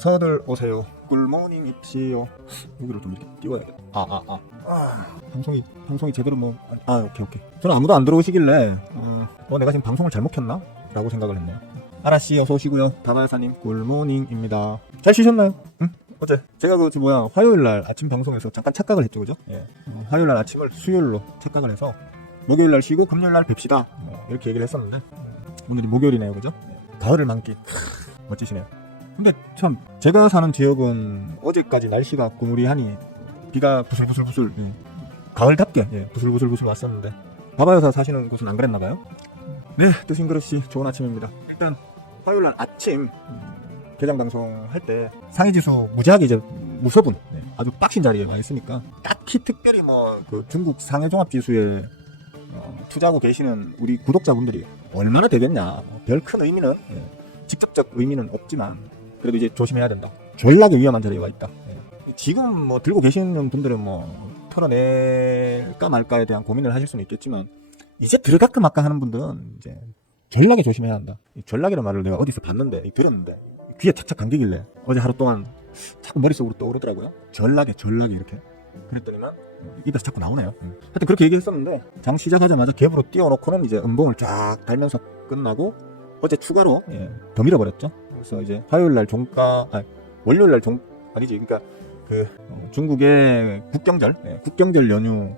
사들 오세요. 굿모닝 이치요. 여기를 좀 이렇게 띄워야겠다. 방송이 제대로 오케이. 저는 아무도 안 들어오시길래 내가 지금 방송을 잘못 켰나? 라고 생각을 했네요. 아라씨 어서 오시고요. 다바야사님 굿모닝입니다. 잘 쉬셨나요? 응? 어제 제가 화요일날 아침 방송에서 잠깐 착각을 했죠, 그죠? 예. 화요일날 아침을 수요일로 착각을 해서 목요일날 쉬고 금요일날 뵙시다 이렇게 얘기를 했었는데 오늘이 목요일이네요, 그죠? 가을을 만끽. 멋지시네요. 근데 참 제가 사는 지역은 어제까지 날씨가 꾸무리하니 비가 부슬부슬 가을답게 부슬부슬 왔었는데 바바여사 사시는 곳은 안 그랬나봐요? 네, 뜨신 그릇이 좋은 아침입니다. 일단 화요일날 아침 개장방송 할 때 상해지수 무지하게 이제 무서분 아주 빡신 자리에 와 있으니까 딱히 특별히 그 중국 상해종합지수에 투자하고 계시는 우리 구독자분들이 얼마나 되겠냐, 별 큰 의미는 직접적 의미는 없지만 그래도 이제 조심해야 된다. 전락에 위험한 자리에 와 있다. 지금 들고 계시는 분들은 털어낼까 말까에 대한 고민을 하실 수는 있겠지만 이제 들어갈까 말까 하는 분들은 이제 전락에 조심해야 한다. 이 전락이라는 말을 내가 어디서 봤는데 들었는데 귀에 착착 감기길래 어제 하루 동안 자꾸 머릿속으로 떠오르더라고요. 전락에 이렇게 그랬더니만 입에서 자꾸 나오네요. 하여튼 그렇게 얘기했었는데 장 시작하자마자 갭으로 띄워놓고는 이제 음봉을 쫙 달면서 끝나고 어제 추가로 더 밀어버렸죠. 그래서 이제 화요일날 월요일날 그러니까 중국의 국경절 연휴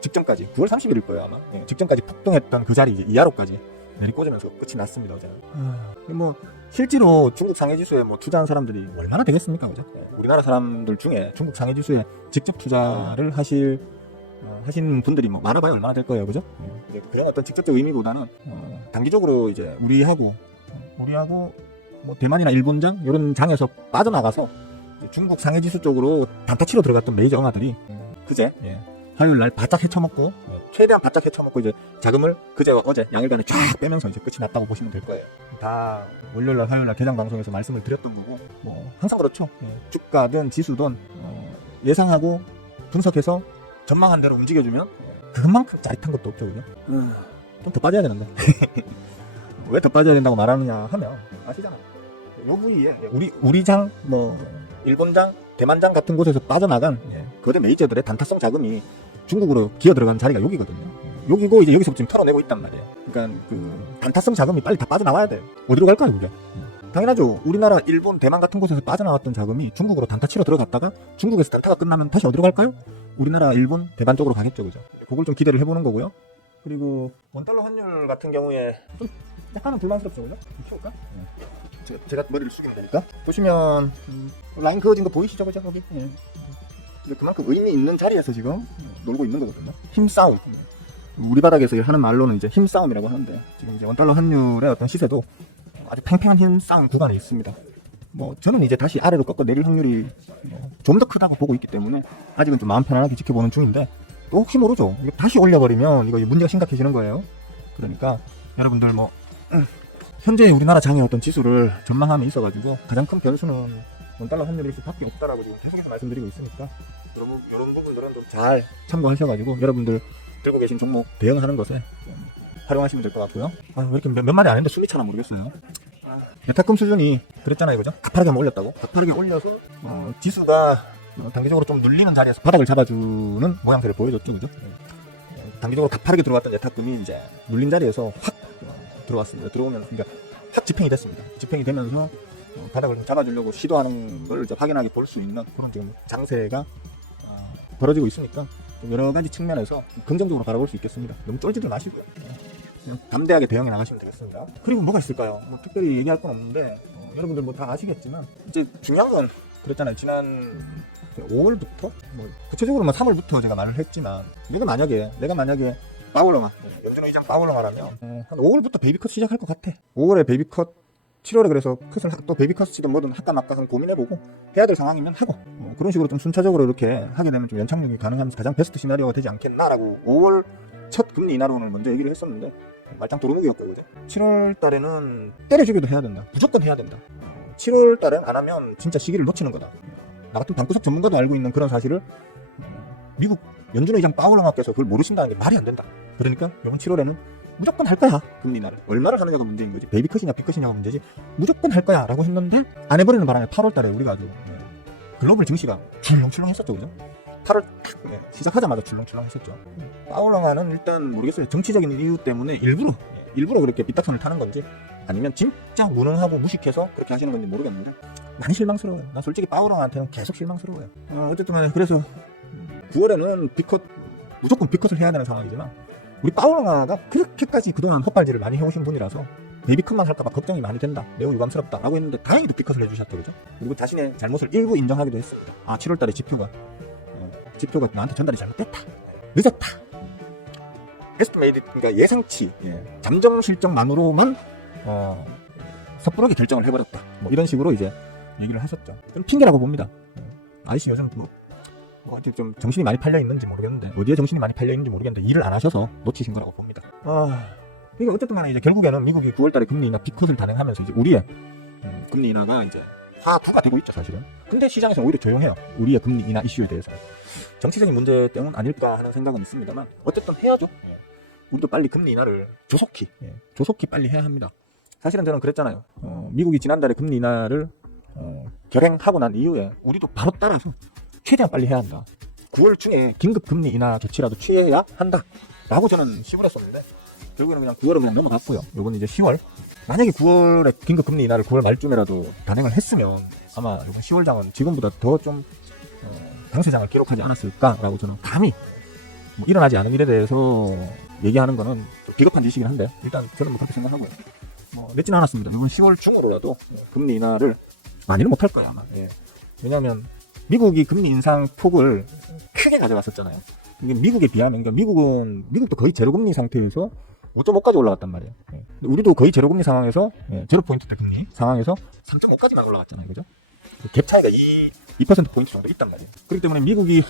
직전까지 9월 30일일 거예요 아마. 직전까지 폭등했던 그 자리 이제 이하로까지 내리꽂으면서 끝이 났습니다 어제는. 실제로 중국 상해지수에 투자한 사람들이 얼마나 되겠습니까, 그죠? 우리나라 사람들 중에 중국 상해지수에 직접 투자를 하신 분들이 많아봐야 얼마나 될 거예요, 그죠? 그런 어떤 직접적 의미보다는 단기적으로 이제 우리하고 대만이나 일본장 이런 장에서 빠져나가서 중국 상해지수 쪽으로 단타 치러 들어갔던 메이저 영화들이 그제 화요일날 바짝 헤쳐먹고 최대한 바짝 헤쳐먹고 이제 자금을 그제와 어제 양일간에 쫙 빼면서 이제 끝이 났다고 보시면 될 거예요. 다 월요일날 화요일날 개장 방송에서 말씀을 드렸던 거고 항상 그렇죠. 주가든 지수든 예상하고 분석해서 전망한 대로 움직여주면 그만큼 짜릿한 것도 없죠, 그죠? 좀 더 빠져야 되는데 왜 더 빠져야 된다고 말하느냐 하면 아시잖아요. 요 부위에 우리 장 일본장 대만장 같은 곳에서 빠져나간 거대 메이저들의 단타성 자금이 중국으로 기어 들어간 자리가 여기거든요. 여기고 이제 여기서 지금 털어내고 있단 말이에요. 그러니까 단타성 자금이 빨리 다 빠져나와야 돼요. 어디로 갈까요, 그게? 당연하죠. 우리나라, 일본, 대만 같은 곳에서 빠져나왔던 자금이 중국으로 단타 치러 들어갔다가 중국에서 단타가 끝나면 다시 어디로 갈까요? 우리나라, 일본, 대만 쪽으로 가겠죠, 그죠? 그걸 좀 기대를 해보는 거고요. 그리고 원달러 환율 같은 경우에 좀 약간은 불만스럽죠, 그죠? 좀 키울까? 제가 머리를 숙이면 되니까. 보시면 라인 그어진 거 보이시죠, 그죠? 거기. 그만큼 의미 있는 자리에서 지금 놀고 있는 거거든요. 힘싸움. 우리 바닥에서 하는 말로는 이제 힘싸움이라고 하는데 지금 이제 원달러 환율의 어떤 시세도 아주 팽팽한 힘싸움 구간에 있습니다. 저는 이제 다시 아래로 꺾어 내릴 확률이 좀 더 크다고 보고 있기 때문에 아직은 좀 마음 편안하게 지켜보는 중인데 또 혹시 모르죠. 이거 다시 올려버리면 이거 문제가 심각해지는 거예요. 그러니까 여러분들 현재 우리나라 장의 어떤 지수를 전망함에 있어가지고 가장 큰 변수는 원달러 환율일 수밖에 없다라고 지금 계속해서 말씀드리고 있으니까 이런 부분들은 좀 잘 참고하셔가지고 여러분들 들고 계신 종목 대응하는 것에 활용하시면 될 것 같고요. 왜 이렇게 몇 마디 안 했는데 숨이 차나 모르겠어요. 예탁금 수준이 그랬잖아요, 그죠? 가파르게 한번 올렸다고. 가파르게 올려서 지수가 단기적으로 좀 눌리는 자리에서 바닥을 잡아주는 모양새를 보여줬죠, 그죠? 단기적으로 가파르게 들어갔던 예탁금이 이제 눌린 자리에서 확 들어왔습니다. 들어오면 그러니까 확 집행이 됐습니다. 집행이 되면서 바닥을 좀 잡아주려고 시도하는 걸 이제 확연하게 볼 수 있는 그런 지금 장세가 벌어지고 있으니까 여러 가지 측면에서 긍정적으로 바라볼 수 있겠습니다. 너무 쫄지도 마시고요. 그냥 담대하게 대응해 나가시면 되겠습니다. 그리고 뭐가 있을까요? 특별히 얘기할 건 없는데 여러분들 다 아시겠지만 이제 중요한 건 그랬잖아요. 지난 5월부터 구체적으로 3월부터 제가 말을 했지만 내가 만약에 파울러마 연준의 의장 파울러마라면 한 5월부터 베이비컷 시작할 것 같아. 5월에 베이비컷 7월에 그래서 컷을 또 베이비컷이든 뭐든 할까 말까 고민해보고 해야 될 상황이면 하고 그런 식으로 좀 순차적으로 이렇게 하게 되면 좀 연착륙이 가능한 가장 베스트 시나리오가 되지 않겠나라고 5월 첫 금리 인하론을 먼저 얘기를 했었는데 말짱 도루묵이었거든요. 7월 달에는 때려주기도 해야 된다. 무조건 해야 된다. 7월 달엔 안 하면 진짜 시기를 놓치는 거다. 나 같은 방구석 전문가도 알고 있는 그런 사실을 미국 연준의 의장 파울러마께서 그걸 모르신다는 게 말이 안 된다. 그러니까 이번 7월에는 무조건 할 거야. 금리 인하를. 얼마를 하느냐가 문제인 거지. 베이비컷이냐 B컷이냐가 문제지. 무조건 할 거야 라고 했는데 안 해버리는 바람에 8월 달에 우리가 아주 글로벌 증시가 출렁출렁 했었죠. 그죠? 8월 딱 시작하자마자 출렁출렁 했었죠. 파월랑아는 일단 모르겠어요. 정치적인 이유 때문에 일부러 그렇게 삐딱선을 타는 건지 아니면 진짜 무능하고 무식해서 그렇게 하시는 건지 모르겠는데 많이 실망스러워요. 난 솔직히 파월랑아한테는 계속 실망스러워요. 어쨌든 간에 그래서 9월에는 B컷 무조건 B컷을 해야 되는 상황이지만 우리 파월랑아가 그렇게까지 그동안 헛발질을 많이 해오신 분이라서 베이비컷만 할까봐 걱정이 많이 된다. 매우 유감스럽다. 라고 했는데 다행히도 B컷을 해주셨다. 그죠? 그리고 자신의 잘못을 일부 인정하기도 했습니다. 7월달에 지표가 나한테 전달이 잘못됐다. 늦었다. 에스티메이트, 그러니까 예상치, 잠정 실적만으로만 섣부르게 결정을 해버렸다. 뭐 이런 식으로 이제 얘기를 하셨죠. 좀 핑계라고 봅니다. 아이씨 요즘 좀 정신이 많이 팔려 있는지 모르겠는데 어디에 정신이 많이 팔려 있는지 모르겠는데 일을 안 하셔서 놓치신 거라고 봅니다. 그러니까 어쨌든 간에 이제 결국에는 미국이 9월달에 금리 인하 B컷을 단행하면서 이제 우리의 금리 인하가 이제 화두가 되고 있죠, 사실은. 근데 시장에서는 오히려 조용해요. 우리의 금리 인하 이슈에 대해서. 정치적인 문제 때문 아닐까 하는 생각은 있습니다만 어쨌든 해야죠. 우리도 빨리 금리 인하를 조속히 빨리 해야 합니다. 사실은 저는 그랬잖아요. 미국이 지난달에 금리 인하를 결행하고 난 이후에 우리도 바로 따라서 최대한 빨리 해야 한다. 9월 중에 긴급 금리 인하 조치라도 취해야 한다. 라고 저는 시부했었는데 결국에는 그냥 9월은 그냥 넘어갔고요. 요건 이제 10월. 만약에 9월에 긴급 금리 인하를 9월 말쯤이라도 단행을 했으면 아마 이번 10월장은 지금보다 더 좀 강세장을 기록하지 않았을까라고 저는 감히 일어나지 않은 일에 대해서 얘기하는 거는 좀 비겁한 짓이긴 한데 일단 저는 그렇게 생각하고요. 늦지는 않았습니다. 이번 10월 중으로라도 금리 인하를 많이는 못할 거예요 아마. 왜냐하면 미국이 금리 인상 폭을 크게 가져갔었잖아요. 이게 미국에 비하면, 그러니까 미국도 거의 제로금리 상태에서 5.5까지 올라갔단 말이에요. 근데 우리도 거의 제로금리 상황에서, 제로 포인트대 금리 상황에서 3.5까지만 올라갔잖아요. 그죠? 갭 차이가 2% 정도 있단 말이에요. 그렇기 때문에 미국이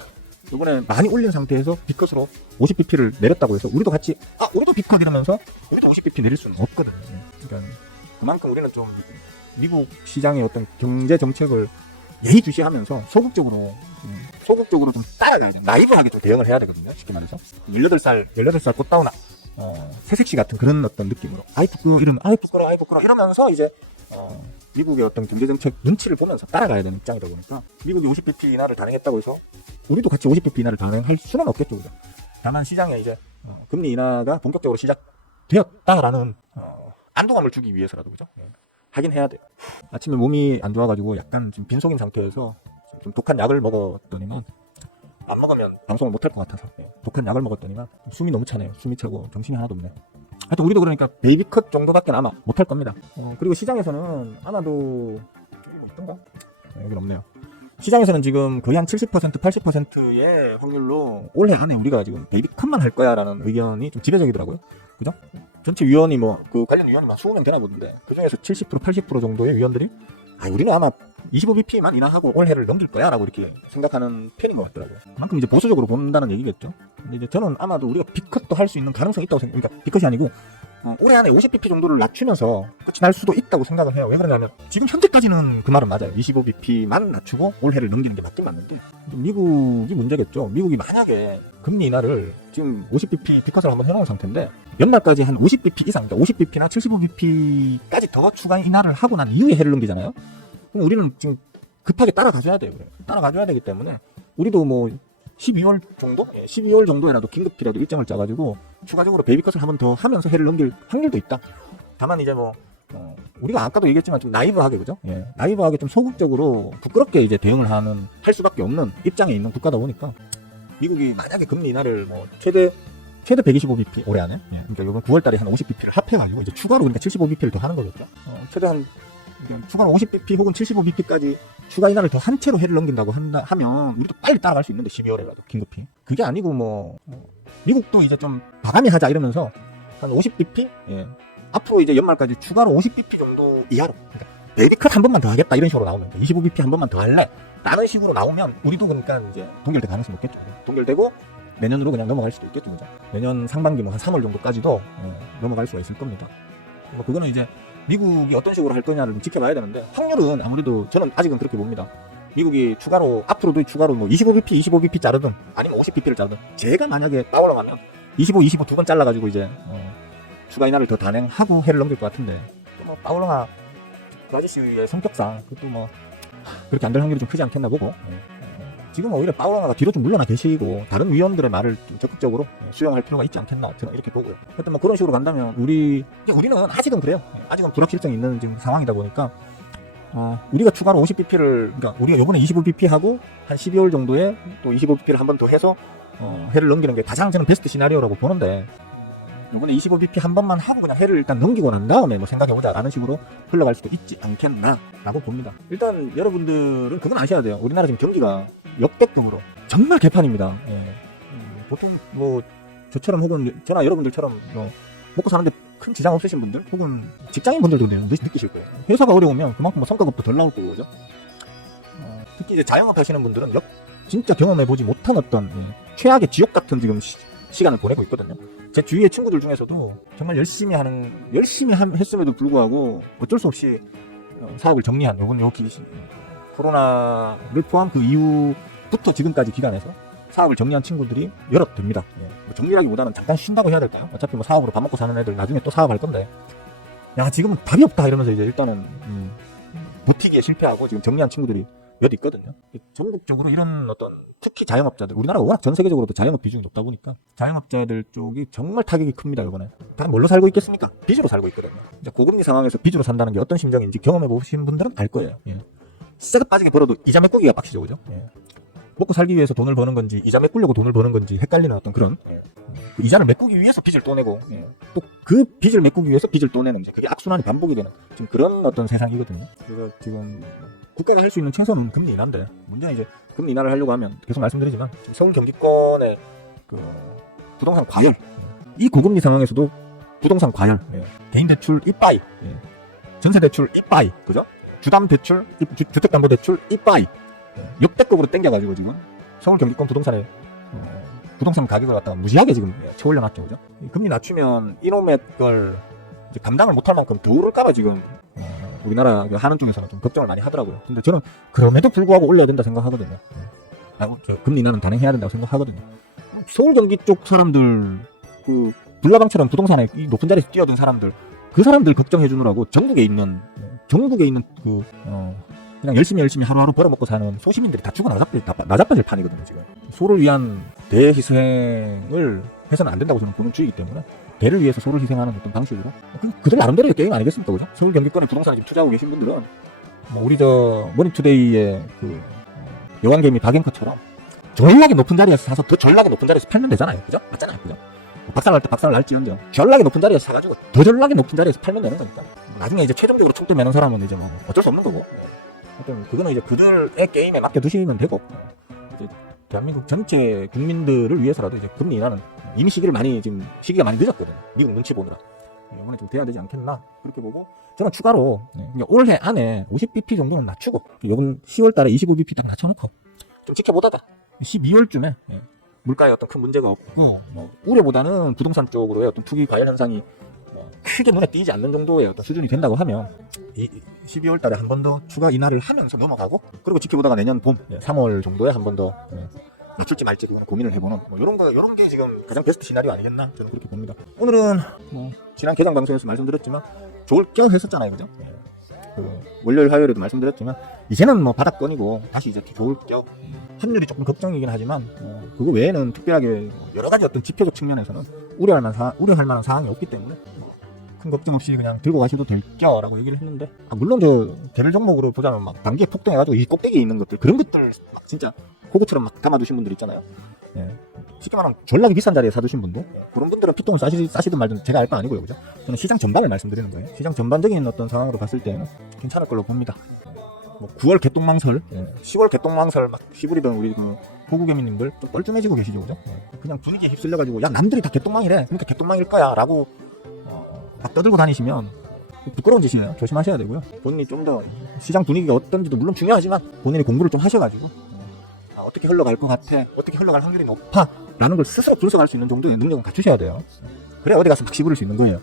이번에 많이 올린 상태에서 B컷으로 50bp를 내렸다고 해서 우리도 같이, 우리도 B컷 이러면서 우리도 50bp 내릴 수는 없거든요. 그러니까 그만큼 우리는 좀 미국 시장의 어떤 경제 정책을 예의주시하면서 소극적으로 좀 따라가야 돼. 나이브하게 좀 대응을 해야 되거든요. 쉽게 말해서 18살 꽃다운 새색시 같은 그런 어떤 느낌으로 아이 부끄러워 이러면서 이제 미국의 어떤 경제정책 눈치를 보면서 따라가야 되는 입장이다 보니까 미국이 50bp 인하를 단행했다고 해서 우리도 같이 50bp 인하를 단행할 수는 없겠죠. 그죠? 다만 시장에 이제 금리 인하가 본격적으로 시작되었다라는 안도감을 주기 위해서라도 그죠? 하긴 해야 돼요. 아침에 몸이 안 좋아가지고 약간 좀 빈속인 상태에서 좀 독한 약을 먹었더니만 안 먹으면 방송을 못할 것 같아서 독한 약을 먹었더니만 숨이 너무 차네요. 숨이 차고 정신이 하나도 없네요. 하여튼 우리도 그러니까 베이비컷 정도밖에 아마 못할 겁니다. 그리고 시장에서는 아마도 여기 뭐 있던가? 여긴 없네요. 시장에서는 지금 거의 한 70% 80%의 확률로 올해 안에 우리가 지금 베이비컷만 할 거야 라는 의견이 좀 지배적이더라고요. 그죠? 전체 위원이 그 관련 위원이 20명 되나 보는데 그 중에서 70% 80% 정도의 위원들이 우리는 아마 25bp만 인하하고 올해를 넘길 거야 라고 이렇게 생각하는 편인 것 같더라고요. 그만큼 이제 보수적으로 본다는 얘기겠죠. 근데 이제 저는 아마도 우리가 B컷도 할 수 있는 가능성이 있다고 그러니까 B컷이 아니고 올해 안에 50bp 정도를 낮추면서 끝이 날 수도 있다고 생각을 해요. 왜 그러냐면 지금 현재까지는 그 말은 맞아요. 25bp만 낮추고 올해를 넘기는 게 맞긴 맞는데 미국이 문제겠죠. 미국이 만약에 금리 인하를 지금 50bp B컷을 한번 해놓은 상태인데 연말까지 한 50bp 이상, 그러니까 50bp나 75bp까지 더 추가 인하를 하고 난 이후에 해를 넘기잖아요. 그럼 우리는 지금 급하게 따라가줘야 돼요. 따라가줘야 되기 때문에 우리도 뭐 12월 정도? 12월 정도에라도 긴급히라도 일정을 짜가지고 추가적으로 베이비컷을 한 번 더 하면서 해를 넘길 확률도 있다. 다만 이제 우리가 아까도 얘기했지만 좀 나이브하게 그죠? 나이브하게 좀 소극적으로 부끄럽게 이제 대응을 할 수밖에 없는 입장에 있는 국가다 보니까 미국이 만약에 금리 인하를 최대 125bp 올해 안에 그러니까 이번 9월달에 한 50bp를 합해가지고 이제 추가로 그러니까 75bp를 더 하는 거겠죠. 최대한 추가로 50bp 혹은 75bp까지 추가 인하를 더 한 채로 해를 넘긴다고 하면 우리도 빨리 따라갈 수 있는데 12월에라도 긴급히 그게 아니고 미국도 이제 좀 과감히 하자 이러면서 한 50bp 앞으로 이제 연말까지 추가로 50bp 정도 이하로 그러니까 베이비컷 한 번만 더 하겠다 이런 식으로 나오면 25bp 한 번만 더 할래 라는 식으로 나오면 우리도 그러니까 이제 동결될 가능성이 높겠죠. 동결되고 내년으로 그냥 넘어갈 수도 있겠죠. 그죠? 내년 상반기 한 3월 정도까지도 넘어갈 수가 있을 겁니다. 그거는 이제 미국이 어떤 식으로 할 거냐를 지켜봐야 되는데 확률은 아무래도 저는 아직은 그렇게 봅니다. 미국이 앞으로도 추가로 25bp 자르든 아니면 50bp를 자르든 제가 만약에 파월러 가면 25 두 번 잘라가지고 이제 추가 인하를 더 단행하고 해를 넘길 것 같은데, 또 뭐 파울렁아 그 아저씨의 성격상 그것도 뭐 그렇게 안 될 확률이 좀 크지 않겠나 보고, 지금 오히려 파울렁아가 뒤로 좀 물러나 계시고 다른 위원들의 말을 좀 적극적으로 수용할 필요가 있지 않겠나, 저는 이렇게 보고요. 하여튼 뭐 그런 식으로 간다면 우리는 아직은 그래요. 아직은 불확실성이 있는 지금 상황이다 보니까 우리가 추가로 50bp를, 그러니까 우리가 요번에 25bp 하고 한 12월 정도에 또 25bp를 한 번 더 해서 해를 넘기는 게 가장 저는 베스트 시나리오라고 보는데, 요번에 25bp 한 번만 하고 그냥 해를 일단 넘기고 난 다음에 뭐 생각해보자 라는 식으로 흘러갈 수도 있지 않겠나 라고 봅니다. 일단 여러분들은 그건 아셔야 돼요. 우리나라 지금 경기가 역대급으로 정말 개판입니다. 예. 보통 뭐 저처럼 혹은 저나 여러분들처럼 뭐 먹고 사는데 큰 지장 없으신 분들 혹은 직장인분들도 느끼실 거예요. 회사가 어려우면 그만큼 뭐 성과급도 덜 나올 거고, 그죠? 특히 이제 자영업 하시는 분들은 진짜 경험해보지 못한 어떤 최악의 지옥 같은 지금 시간을 보내고 있거든요. 제 주위의 친구들 중에서도 정말 열심히 했음에도 불구하고 어쩔 수 없이 사업을 정리한, 요번 코로나를 포함 그 이후부터 지금까지 기간에서 사업을 정리한 친구들이 여럿 됩니다. 뭐 정리라기보다는 잠깐 쉰다고 해야 될까요? 어차피 뭐 사업으로 밥 먹고 사는 애들 나중에 또 사업할 건데, 야 지금은 답이 없다 이러면서 이제 일단은 버티기에 실패하고 지금 정리한 친구들이 몇 있거든요. 전국적으로 이런 어떤 특히 자영업자들, 우리나라가 워낙 전 세계적으로도 자영업 비중이 높다 보니까 자영업자들 쪽이 정말 타격이 큽니다. 이번에 다 뭘로 살고 있겠습니까? 빚으로 살고 있거든요. 이제 고금리 상황에서 빚으로 산다는 게 어떤 심정인지 경험해 보신 분들은 알 거예요. 쎄가 빠지게 벌어도 이자 메꾸기가 빡시죠, 그죠? 먹고 살기 위해서 돈을 버는 건지 이자 메꾸려고 돈을 버는 건지 헷갈리는 어떤 그런 그 이자를 메꾸기 위해서 빚을 또 내고 또 그 빚을 메꾸기 위해서 빚을 또 내는, 그게 악순환이 반복이 되는 지금 그런 어떤 세상이거든요. 그래서 지금 국가가 할 수 있는 최소한 금리 인하인데, 문제는 이제 금리 인하를 하려고 하면 계속 말씀드리지만 지금 서울 경기권의 그 부동산 과열, 이 고금리 상황에서도 부동산 과열, 개인 대출 이빠이, 전세 대출 이빠이, 그죠? 주담 대출, 주택담보 대출 이빠이, 역대급으로 땡겨가지고 지금 서울 경기권 부동산에 부동산 가격을 갖다가 무지하게 지금 쳐올려놨죠, 그죠? 금리 낮추면 이놈의 걸 이제 감당을 못할 만큼 더 오를까봐 지금 우리나라 하는 쪽에서는 좀 걱정을 많이 하더라고요. 근데 저는 그럼에도 불구하고 올려야 된다 생각하거든요. 금리 인하는 단행해야 된다고 생각하거든요. 서울 경기 쪽 사람들, 그 불나방처럼 부동산에 이 높은 자리에서 뛰어든 사람들, 그 사람들 걱정해 주느라고 전국에 있는 그 그냥 열심히 하루하루 벌어먹고 사는 소시민들이 다 죽어 나자빠질 판이거든요. 지금 소를 위한 대희생을 해서는 안 된다고 저는 보는 주의이기 때문에, 대를 위해서 소를 희생하는 어떤 방식으로 그들 나름대로의 게임 아니겠습니까, 그죠? 서울 경기권에 부동산에 지금 투자하고 계신 분들은 뭐 우리 머니투데이의 그 여왕개미 박앵커처럼 전락이 높은 자리에서 사서 더 전락이 높은 자리에서 팔면 되잖아요, 그죠? 맞잖아요, 그죠? 박살날 때 박살을 날지언정 전락이 높은 자리에서 사가지고 더 전락이 높은 자리에서 팔면 되는 거니까, 나중에 이제 최종적으로 총대 매는 사람은 이제 뭐 어쩔 수 없는 거고, 하여튼 그거는 이제 그들의 게임에 맡겨두시면 되고, 이제 대한민국 전체 국민들을 위해서라도 이제 금리 인하는 이미 시기가 많이 늦었거든요. 미국 눈치 보느라 이번에 좀 돼야 되지 않겠나 그렇게 보고, 저는 추가로 올해 안에 50bp 정도는 낮추고 이번 10월달에 25bp 딱 낮춰놓고 좀 지켜보다가 12월쯤에 물가에 어떤 큰 문제가 없고 올해보다는 부동산 쪽으로의 어떤 투기 과열 현상이 크게 눈에 띄지 않는 정도의 어떤 수준이 된다고 하면 12월달에 한 번 더 추가 인하를 하면서 넘어가고, 그리고 지켜보다가 내년 봄 3월 정도에 한 번 더 낮출지 말지 그거는 고민을 해보는 요런 게 지금 가장 베스트 시나리오 아니겠나, 저는 그렇게 봅니다. 오늘은 지난 개장 방송에서 말씀드렸지만 좋을 겨 했었잖아요, 그죠? 월요일 화요일에도 말씀드렸지만 이제는 뭐 바닥권이고 다시 이제 좋을 겨, 환율이 조금 걱정이긴 하지만 그거 외에는 특별하게 여러 가지 어떤 지표적 측면에서는 우려할 만한 사항이 없기 때문에 큰 걱정 없이 그냥 들고 가셔도 될 껴라고 얘기를 했는데, 물론 개별 종목으로 보자면 막 단기에 폭등해가지고 이 꼭대기에 있는 것들, 그런 것들 막 진짜 호구처럼 막 담아두신 분들 있잖아요. 쉽게 말하면 전락이 비싼 자리에 사두신 분들, 그런 분들은 피똥을 싸시든 말든 제가 알 바 아니고요, 그죠? 저는 시장 전반을 말씀드리는 거예요. 시장 전반적인 어떤 상황으로 봤을 때는 괜찮을 걸로 봅니다. 9월 개똥망설, 10월 개똥망설 막 시부리던 우리 그 호구개미님들 좀 뻘쭘해지고 계시죠, 그죠? 그냥 분위기에 휩쓸려가지고 야 남들이 다 개똥망이래, 그러니까 개똥망일 거야 라고 막 떠들고 다니시면 부끄러운 짓이에요. 조심하셔야 되고요. 본인이 좀 더 시장 분위기가 어떤지도 물론 중요하지만 본인이 공부를 좀 하셔가지고 어떻게 흘러갈 것 같아, 어떻게 흘러갈 확률이 높아 라는 걸 스스로 분석할 수 있는 정도의 능력은 갖추셔야 돼요. 그래 어디 가서 막 시부릴 수 있는 거예요.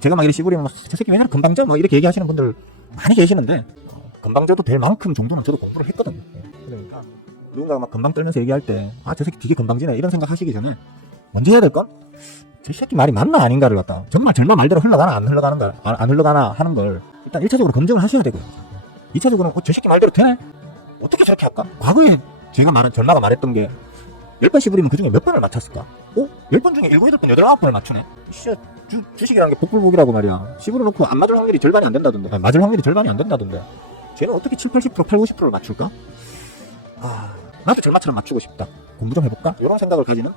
제가 막 이렇게 시부리면 저 새끼 맨날 건방져 뭐 이렇게 얘기하시는 분들 많이 계시는데, 건방져도 될 만큼 정도는 저도 공부를 했거든요. 그러니까 누군가가 막 건방 떨면서 얘기할 때 저 새끼 되게 건방지네 이런 생각 하시기 전에 먼저 해야 될 건 저 새끼 말이 맞나 아닌가를 갖다 정말 절마 말대로 흘러가나 안 흘러가는가 안 흘러가나 하는 걸 일단 1차적으로 검증을 하셔야 되고요. 2차적으로는 저 새끼 말대로 되네? 어떻게 저렇게 할까? 과거에 제가 절마가 말했던 게 10번 씹으리면 그 중에 몇 번을 맞췄을까? 10번 중에 7, 8번, 8, 9번을 맞추네? 주식이라는 게 복불복이라고 말이야. 씹으려 놓고 안 맞을 확률이 절반이 안 된다던데. 아니, 맞을 확률이 절반이 안 된다던데. 쟤는 어떻게 7, 80%, 8, 90%를 맞출까? 나도 절마처럼 맞추고 싶다. 공부 좀 해볼까? 이런 생각을 가지는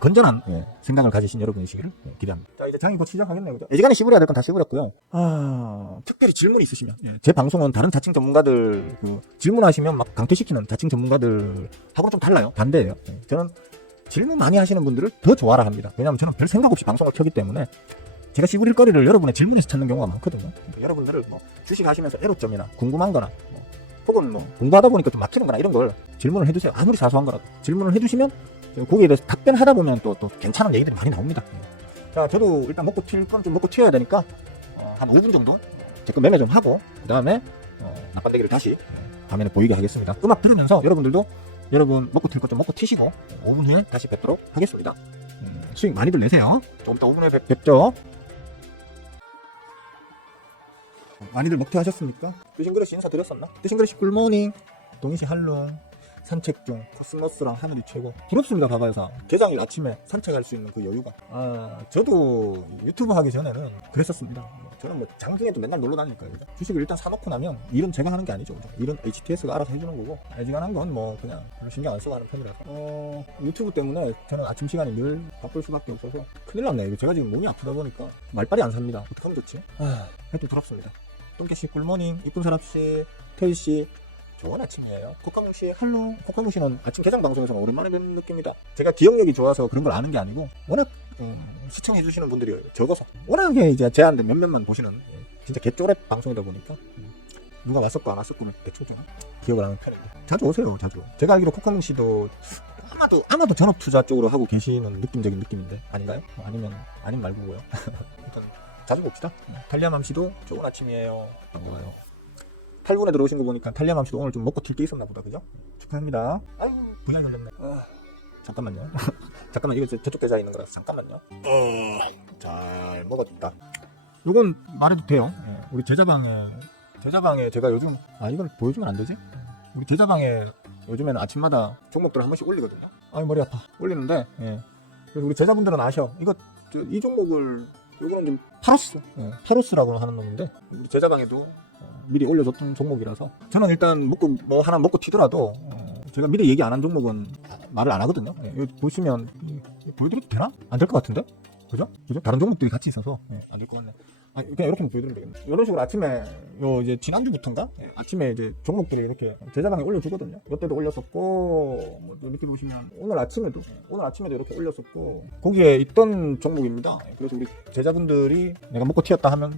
건전한 생각을 가지신 여러분이시기를 기대합니다. 자, 이제 장이 곧 시작하겠네요. 그죠? 예지간에 씹으려야 될 건 다 씹으렸고요. 특별히 질문이 있으시면 제 방송은 다른 자칭 전문가들 질문하시면 막 강퇴시키는 자칭 전문가들하고는 좀 달라요. 반대예요. 저는 질문 많이 하시는 분들을 더 좋아라 합니다. 왜냐하면 저는 별 생각 없이 방송을 켜기 때문에 제가 씹으릴 거리를 여러분의 질문에서 찾는 경우가 많거든요. 그러니까 여러분들을 주식 하시면서 애로점이나 궁금한 거나 혹은 공부하다 보니까 좀 막히는 거나 이런 걸 질문을 해주세요. 아무리 사소한 거라도 질문을 해주시면 거기에 대해서 답변하다 보면 또 괜찮은 얘기들이 많이 나옵니다. 자, 저도 일단 먹고 튈 건 좀 먹고 튀어야 되니까 한 5분 정도 제 거 매매 좀 하고 그 다음에 나빤대기를 다시 화면에 보이게 하겠습니다. 음악 들으면서 여러분들도 여러분 먹고 튈 거 좀 먹고 튀시고 5분 후에 다시 뵙도록 하겠습니다. 수익 많이들 내세요. 조금 더 5분 후에 뵙죠. 많이들 먹튀 하셨습니까? 뜨신그릇이 인사드렸었나? 뜨신그릇이 굿모닝, 동희씨 할롱, 산책 중, 코스모스랑 하늘이 최고. 부럽습니다, 바바여사. 개장일 아침에 산책할 수 있는 그 여유가. 저도 유튜브 하기 전에는 그랬었습니다. 저는 장중에도 맨날 놀러 다니니까요. 주식을 일단 사놓고 나면 일은 제가 하는 게 아니죠. 일은 HTS가 알아서 해주는 거고, 애지간한 건 그냥 별로 신경 안 쓰고 하는 편이라서. 유튜브 때문에 저는 아침 시간이 늘 바쁠 수밖에 없어서 큰일 났네. 제가 지금 몸이 아프다 보니까 말빨이 안 삽니다. 어떡하면 좋지? 하여튼 부럽습니다. 똥개씨 굿모닝, 이쁜 사람씨, 태희씨, 좋은 아침이에요. 코카무씨 할로. 코카무씨는 아침 개장 방송에서 오랜만에 뵙는 느낌이다. 제가 기억력이 좋아서 그런 걸 아는 게 아니고 워낙 시청해주시는 분들이 적어서 워낙에 이제 제한된 몇몇만 보시는 진짜 개쪼랩 방송이다 보니까 누가 왔었고 안 왔었고는 대충 좀 기억을 하는 편인데 자주 오세요. 자주. 제가 알기로 코카무씨도 아마도 전업투자 쪽으로 하고 계시는 느낌적인 느낌인데 아닌가요? 아님 말고요. 일단 자주 봅시다. 탈리아맘씨도 좋은 아침이에요. 반가워요. 8분에 들어오신 거 보니까 탈리아맘씨도 오늘 좀 먹고 튈 게 있었나 보다. 그죠? 축하합니다. 아이고 분량 걸렸네. 잠깐만요. 잠깐만 이거 저쪽 계좌에 있는 거라서 잠깐만요. 잘 먹었다. 이건 말해도 돼요. 우리 제자방에 제가 요즘 이걸 보여주면 안 되지? 우리 제자방에 요즘에는 아침마다 종목들을 한 번씩 올리거든요. 머리 아파. 올리는데 그래서 우리 제자분들은 아셔. 이 종목을 요거는 좀 파로스라고 하는 놈인데 우리 제자방에도 미리 올려줬던 종목이라서 저는 일단 하나 먹고 튀더라도 제가 미리 얘기 안 한 종목은 말을 안 하거든요. 여기 보시면 보여드려도 되나? 안 될 것 같은데? 그죠? 다른 종목들이 같이 있어서 안 될 것 같네. 그냥 이렇게 보여드리면 되겠네. 이런 식으로 아침에 이제 지난주부터인가? 아침에 이제 종목들을 이렇게 제자방에 올려주거든요. 이때도 올렸었고 이렇게 보시면 오늘 아침에도 이렇게 올렸었고 거기에 있던 종목입니다. 그래서 우리 제자분들이 내가 먹고 튀었다 하면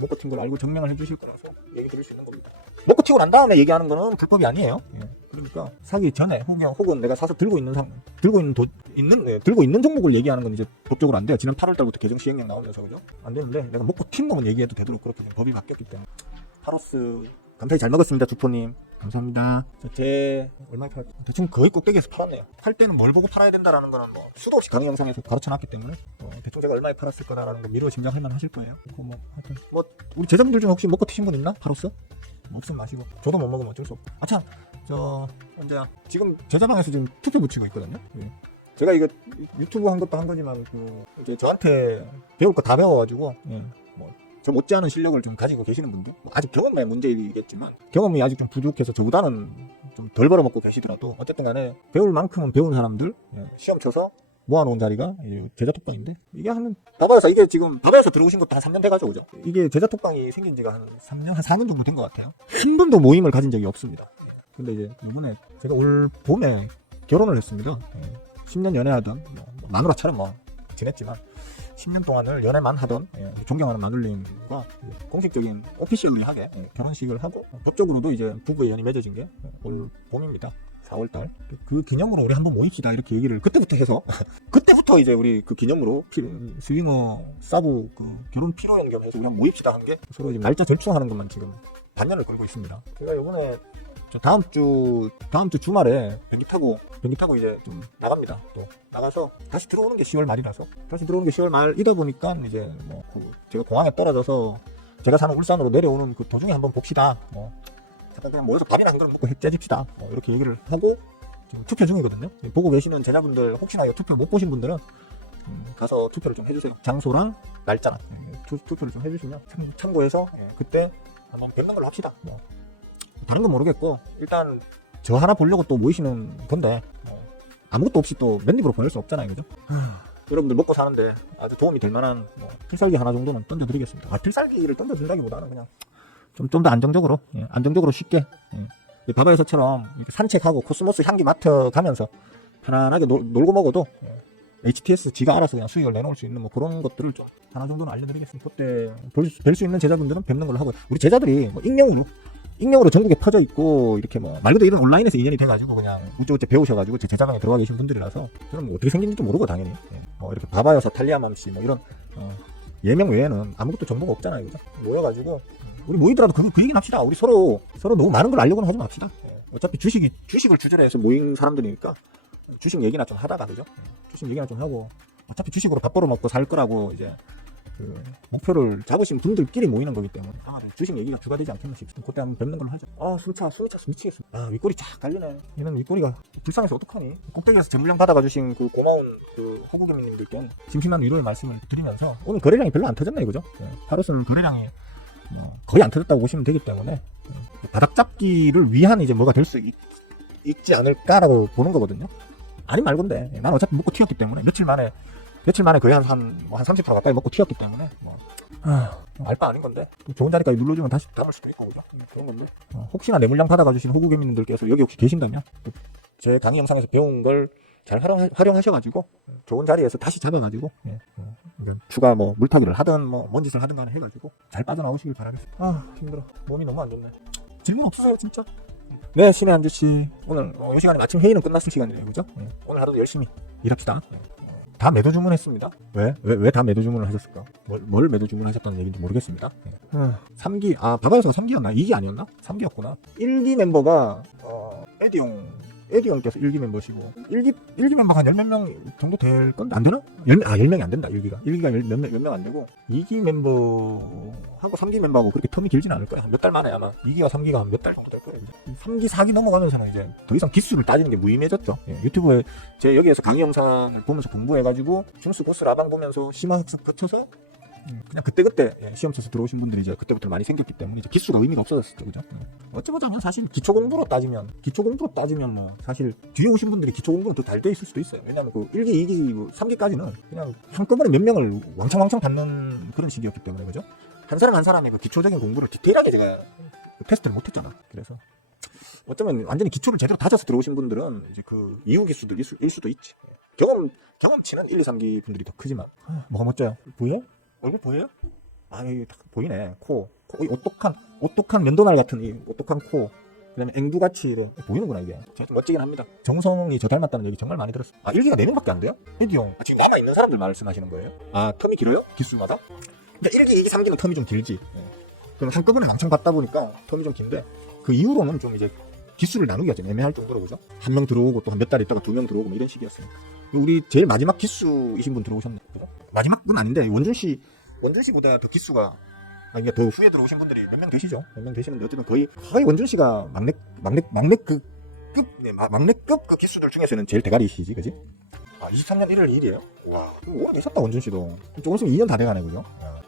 먹고 튄 걸 알고 정명을 해주실 거라서 얘기 드릴 수 있는 겁니다. 먹고 튀고 난 다음에 얘기하는 거는 불법이 아니에요. 그러니까 사기 전에 혹은 내가 사서 들고 있는 종목을 얘기하는 건 이제 법적으로 안 돼요. 지난 8월달부터 개정 시행령 나오면서 그죠? 안 되는데 내가 먹고 튄 놈은 얘기해도 되도록 그렇게 법이 바뀌었기 때문에. 파로스 감사히 잘 먹었습니다. 주포님 감사합니다. 제 얼마에 팔았죠? 대충 거의 꼭대기에서 팔았네요. 팔 때는 뭘 보고 팔아야 된다라는 거는 수도 없이 강의 영상에서 가르쳐놨기 때문에 대충 제가 얼마에 팔았을 거다라는 거 미루어 짐작할만 하실 거예요. 하여튼 우리 제자분들 중에 혹시 먹고 튀신 분 있나? 파로스? 없으면 마시고 저도 못 먹으면 어쩔 수 없고 참 언제야 지금 제자방에서 지금 투표 붙이고 있거든요. 제가 이거 유튜브 한 것도 한 거지만 이제 저한테 배울 거 다 배워가지고 저 못지않은 실력을 좀 가지고 계시는 분들 아직 경험의 문제이겠지만 경험이 아직 좀 부족해서 저보다는 좀 덜 벌어먹고 계시더라도 어쨌든 간에 배울 만큼은 배운 사람들 시험 쳐서 모아놓은 자리가 제자톡방인데 이게 이게 지금 바바여사 들어오신 것도 한 3년 돼가지고 그죠? 이게 제자톡방이 생긴 지가 한 3년, 한 4년 정도 된 것 같아요. 한 번도 모임을 가진 적이 없습니다. 근데 이제 이번에 제가 올 봄에 결혼을 했습니다. 10년 연애하던 마누라처럼 지냈지만 10년 동안을 연애만 하던 존경하는 마눌님과 공식적인 오피셜리하게 결혼식을 하고 법적으로도 이제 부부의 연이 맺어진 게 올 봄입니다. 4월달 그 기념으로 우리 한번 모입시다 이렇게 얘기를 그때부터 해서 그때부터 이제 우리 그 기념으로 스윙어 사부 결혼 피로연 겸해서 우리 한번 모입시다 한 게 서로 지금 날짜 절충하는 것만 지금 반년을 걸고 있습니다. 제가 이번에 저 다음 주 주말에 비행기 타고 이제 좀 나갑니다. 또 나가서 다시 들어오는 게 10월 말이라서 다시 들어오는 게 10월 말이다 보니까 이제 뭐 제가 공항에 떨어져서 제가 사는 울산으로 내려오는 그 도중에 한번 봅시다. 뭐 잠깐 그냥 모여서 밥이나 한 그릇 먹고 핵 째집시다. 뭐 이렇게 얘기를 하고 지금 투표 중이거든요. 보고 계시는 제자분들 혹시나 이 투표 못 보신 분들은 가서 투표를 좀 해주세요. 장소랑 날짜랑 투표를 좀 해주시면 참고해서 그때 한번 뵙는 걸로 합시다. 뭐 다른 건 모르겠고 일단 저 하나 보려고 또 모이시는 건데 아무것도 없이 또 맨입으로 보낼 수 없잖아요, 그죠? 여러분들 먹고 사는데 아주 도움이 될 만한 필살기 하나 정도는 던져드리겠습니다. 필살기를 던져준다기보다는 그냥 좀 더 안정적으로 안정적으로 쉽게 바바에서처럼 산책하고 코스모스 향기 맡아가면서 편안하게 놀고 먹어도 HTS 지가 알아서 그냥 수익을 내놓을 수 있는 뭐 그런 것들을 좀 하나 정도는 알려드리겠습니다. 그때 뵐 수 있는 제자분들은 뵙는 걸로 하고 우리 제자들이 뭐 익명으로 전국에 퍼져 있고 이렇게 뭐 말 그대로 이런 온라인에서 인연이 돼가지고 그냥 우쭈우쭈 배우셔가지고 제 제자방에 들어가 계신 분들이라서 저는 어떻게 생긴지도 모르고 당연히 이렇게 바바여서 탈리아맘씨 뭐 이런 예명 외에는 아무것도 정보가 없잖아요, 그죠? 모여가지고 우리 모이더라도 그 얘기는 합시다. 우리 서로 너무 많은 걸 알려고는 하지 맙시다. 어차피 주식을 주제로 해서 모인 사람들이니까 주식 얘기나 좀 하다가, 그죠? 주식 얘기나 좀 하고 어차피 주식으로 밥 벌어 먹고 살 거라고 이제 그 목표를 잡으신 분들끼리 모이는 거기 때문에 주식 얘기가 주가 되지 않겠나 싶습니다. 그때 한번 뵙는 걸로 하죠. 숨이 차서 미치겠습니다. 윗골이 쫙 깔리네. 얘는 윗골이가 불쌍해서 어떡하니? 꼭대기에서 전물량 받아가 주신 그 고마운 그 호구개미님들께 심심한 위로의 말씀을 드리면서 오늘 거래량이 별로 안 터졌네, 그죠? 하루선 거래량이 거의 안 터졌다고 보시면 되기 때문에 바닥 잡기를 위한 이제 뭐가 될 수 있지 않을까라고 보는 거거든요. 아니 말건데 난 어차피 먹고 튀었기 때문에 며칠 만에 거의 한 30% 가까이 먹고 튀었기 때문에 알바 아닌 건데 좋은 자리까지 눌러주면 다시 담을 수도 있고, 그죠? 그런 건데 혹시나 내 물량 받아가 주신 호구개미님들께서 여기 혹시 계신다면 제 강의 영상에서 배운 걸 잘 활용하셔가지고 좋은 자리에서 다시 잡아가지고 추가 뭐 물타기를 하든 뭐 뭔 짓을 하든 간에 해가지고 잘 빠져나오시길 바라겠습니다. 힘들어. 몸이 너무 안 좋네. 질문 없으세요, 진짜? 네, 신의 한주씨. 오늘 이 시간에 마침 회의는 끝났을 시간이에요, 그죠? 오늘 하루도 열심히 일합시다. 다 매도 주문했습니다. 왜 다 매도 주문을 하셨을까? 뭘 매도 주문하셨다는 얘기인지 모르겠습니다. 3기, 바바에서가 3기였나? 2기 아니었나? 3기였구나. 1기 멤버가 에디형께서 1기 멤버시고 1기 멤버가 한 10몇 명 정도 될 건데 안 되나? 10명이 안 된다. 1기가 몇 명 안 되고 2기 멤버하고 3기 멤버하고 그렇게 텀이 길진 않을 거야. 몇 달 만에 아마 2기와 3기가 몇 달 정도 될 거예요. 3기, 4기 넘어가면서는 이제 더 이상 기수를 따지는 게 무의미해졌죠. 유튜브에 제 여기에서 강의 영상을 보면서 공부해가지고 중수, 고수, 라방 보면서 심화 학습 거쳐서 그냥 그때 시험 쳐서 들어오신 분들이 이제 그때부터 많이 생겼기 때문에 이제 기수가 의미가 없어졌었죠, 그죠? 어쩌보자면 사실 기초 공부로 따지면 뭐 사실 뒤에 오신 분들이 기초 공부는 더 잘 돼 있을 수도 있어요. 왜냐면 그 1기, 2기, 3기까지는 그냥 한꺼번에 몇 명을 왕창 받는 그런 시기였기 때문에, 그죠? 한 사람 한 사람의 그 기초적인 공부를 디테일하게 제가 테스트를 못했잖아. 그래서 어쩌면 완전히 기초를 제대로 다져서 들어오신 분들은 이제 그 이후 기수들일 수도 있지. 경험치는 1, 2, 3기 분들이 더 크지만 뭐가 멋져요? 보여? 얼굴 보여요? 여기 딱 보이네. 코. 이 오똑한 면도날 같은 이 오똑한 코. 그 다음에 앵두같이 보이는구나, 이게. 제가 좀 멋지긴 합니다. 정성이 저 닮았다는 얘기 정말 많이 들었어요. 1기가 4명밖에 안 돼요? 에디형. 지금 남아있는 사람들 말씀하시는 거예요? 텀이 길어요? 기수마다? 그러니까 1기, 2기, 3기는 텀이 좀 길지. 그럼 한꺼번에 왕창 받다 보니까 텀이 좀 긴데, 그 이후로는 좀 이제 기수를 나누기가 좀 애매할 정도로, 그죠? 한 명 들어오고 또 한 몇 달 있다가 2명 들어오고 뭐 이런 식이었으니까. 우리 제일 마지막 기수이신 분 들어오셨네, 그죠? 마지막은 아닌데 원준씨보다 더 기수가 더 후에 들어오신 분들이 몇 명 되시죠? 몇 명 되시는데 어쨌든 거의 원준씨가 막내급 그 기수들 중에서는 제일 대가리시지, 그지? 23년 1월 2일이에요? 와, 오래 계셨다, 원준씨도. 조금 있으면 2년 다 돼가네, 그죠?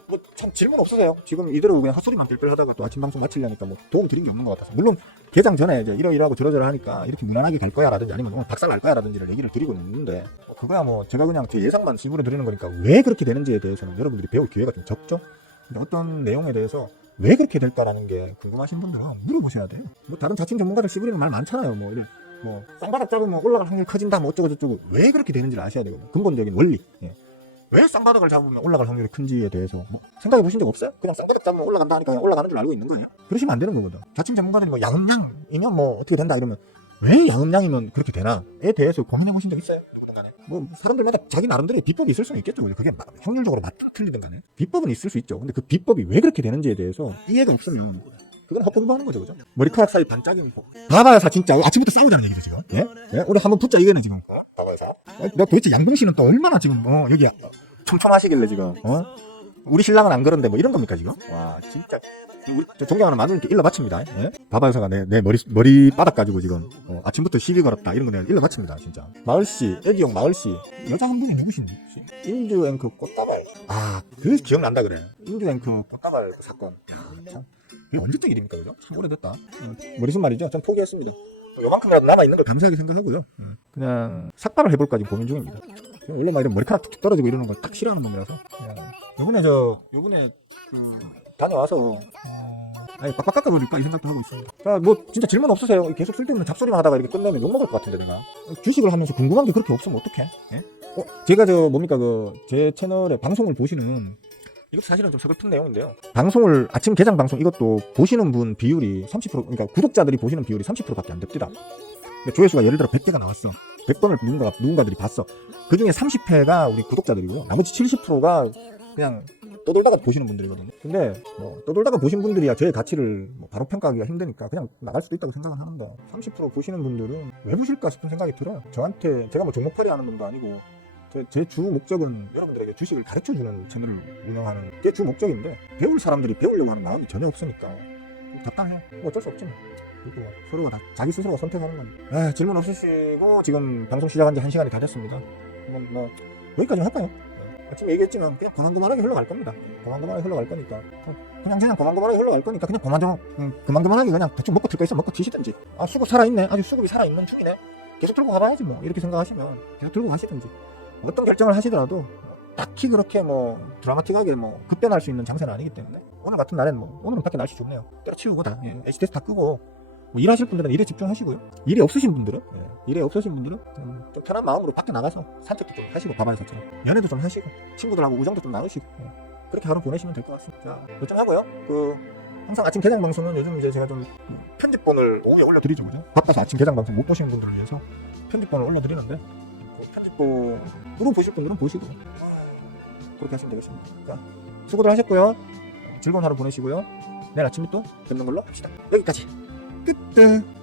뭐 참 질문 없으세요? 지금 이대로 그냥 헛소리만 뺄뺄 하다가 또 아침 방송 마치려니까 뭐 도움 드린 게 없는 것 같아서. 물론 개장 전에 이제 이러이러하고 저러저러 하니까 이렇게 무난하게 갈 거야 라든지 아니면 오늘 박살 날 거야 라든지를 얘기를 드리고 있는데 그거야 뭐 제가 그냥 제 예상만 질문을 드리는 거니까 왜 그렇게 되는지에 대해서는 여러분들이 배울 기회가 좀 적죠. 근데 어떤 내용에 대해서 왜 그렇게 될까라는 게 궁금하신 분들은 물어보셔야 돼요. 뭐 다른 자칭 전문가들 씨부리는 말 많잖아요. 뭐 쌍바닥 잡으면 올라갈 확률이 커진다 뭐 어쩌고 저쩌고. 왜 그렇게 되는지를 아셔야 되거든요. 근본적인 원리. 왜 쌍바닥을 잡으면 올라갈 확률이 큰지에 대해서 뭐 생각해 보신 적 없어요? 그냥 쌍바닥 잡으면 올라간다 하니까 그냥 올라가는 줄 알고 있는 거예요? 그러시면 안 되는 거거든. 자칭 전문가들이 뭐 양음양이면 뭐 어떻게 된다 이러면 왜 양음양이면 그렇게 되나에 대해서 고민해 보신 적 있어요? 누구든 간에. 뭐 사람들마다 자기 나름대로 비법이 있을 수는 있겠죠. 그게 확률적으로 맞든 틀리든 간에 비법은 있을 수 있죠. 근데 그 비법이 왜 그렇게 되는지에 대해서 이해가 없으면 그건 헛공부하는 거죠, 그죠? 머리카락 사이 반짝이는 거. 바바야사 진짜 아침부터 싸우자는 얘기죠, 지금. 예? 우리 한번 붙자 이거네, 지금. 바바야사. 너 도대체 양봉 씨는 또 얼마나 지금, 여기 촘촘하시길래 지금, 우리 신랑은 안 그런데 뭐 이런 겁니까, 지금? 와, 진짜. 저 존경하는 마누님 일러 바칩니다. 예? 바바야사가 내 머리바닥 가지고 지금, 아침부터 시비 걸었다. 이런 거 내가 일러 바칩니다, 진짜. 마을씨, 애기용 마을씨. 여자 한 분이 누구신지. 인주 앵커 꽃다발. 아, 그 기억난다 그래. 인주 앵커 꽃다발 그 사건. 야, 참. 이게 언제적 일입니까, 그죠? 참 오래됐다. 머리숱 말이죠. 전 포기했습니다. 요만큼이라도 남아있는 걸 감사하게 생각하고요. 그냥 삭발을 해볼까 지금 고민 중입니다. 원래 막 이런 머리카락 툭툭 떨어지고 이러는 걸 딱 싫어하는 놈이라서. 요번에 다녀와서 아니 빡빡 깎아버릴까 이 생각도 하고 있습니다. 자, 뭐 진짜 질문 없으세요? 계속 쓸데없는 잡소리만 하다가 이렇게 끝내면 욕먹을 것 같은데 내가. 주식을 하면서 궁금한 게 그렇게 없으면 어떡해? 예? 제가 제 채널에 방송을 보시는, 이것도 사실은 좀 서글픈 내용인데요. 방송을 아침 개장 방송 이것도 보시는 분 비율이 30%, 그러니까 구독자들이 보시는 비율이 30%밖에 안 됩니다. 근데 조회수가 예를 들어 100개가 나왔어. 100번을 누군가들이 봤어. 그 중에 30회가 우리 구독자들이고요. 나머지 70%가 그냥 떠돌다가 보시는 분들이거든요. 근데 떠돌다가 보신 분들이야 저의 가치를 바로 평가하기가 힘드니까 그냥 나갈 수도 있다고 생각은 하는데, 30% 보시는 분들은 왜 보실까 싶은 생각이 들어요. 저한테, 제가 뭐 종목팔이 하는 놈도 아니고 제 주 목적은 여러분들에게 주식을 가르쳐주는 채널을 운영하는 게 주 목적인데, 배울 사람들이 배우려고 하는 마음이 전혀 없으니까 답답해. 뭐 어쩔 수 없지 뭐. 서로가 다 자기 스스로가 선택하는 거니까. 질문 없으시고 지금 방송 시작한 지 1시간이 다 됐습니다. 여기까지만 할까요? 아침에 얘기했지만 그냥 고만고만하게 흘러갈 겁니다. 고만고만하게 흘러갈 거니까 그냥 고만고만하게 흘러갈 거니까 그냥 고만고만하게 그냥 대충 먹고 들 거 있으면 먹고 드시든지. 아, 수급 살아있네, 아주 수급이 살아있는 중이네, 계속 들고 가봐야지 뭐, 이렇게 생각하시면 계속 들고 가시든지. 어떤 결정을 하시더라도 딱히 그렇게 뭐 드라마틱하게 뭐 급변할 수 있는 장세는 아니기 때문에, 오늘 같은 날에는 오늘은 밖에 날씨 좋네요, 때려치우고 다 HTS 다 끄고 일하실 분들은 일에 집중하시고요. 일이 없으신 분들은 좀 편한 마음으로 밖에 나가서 산책도 좀 하시고, 바바야사처럼 연애도 좀 하시고 친구들하고 우정도 좀 나누시고 그렇게 하루 보내시면 될 것 같습니다. 자, 결정하고요. 항상 아침 개장 방송은 요즘 이제 제가 좀 편집본을 오후에 올려드리죠, 그죠? 바빠서 아침 개장 방송 못 보시는 분들을 위해서 편집본을 올려드리는데, 편집본으로 보실 분들은 보시고 그렇게 하시면 되겠습니다. 자, 수고들 하셨고요. 즐거운 하루 보내시고요. 내일 아침에 또 뵙는 걸로 합시다. 여기까지. 끝.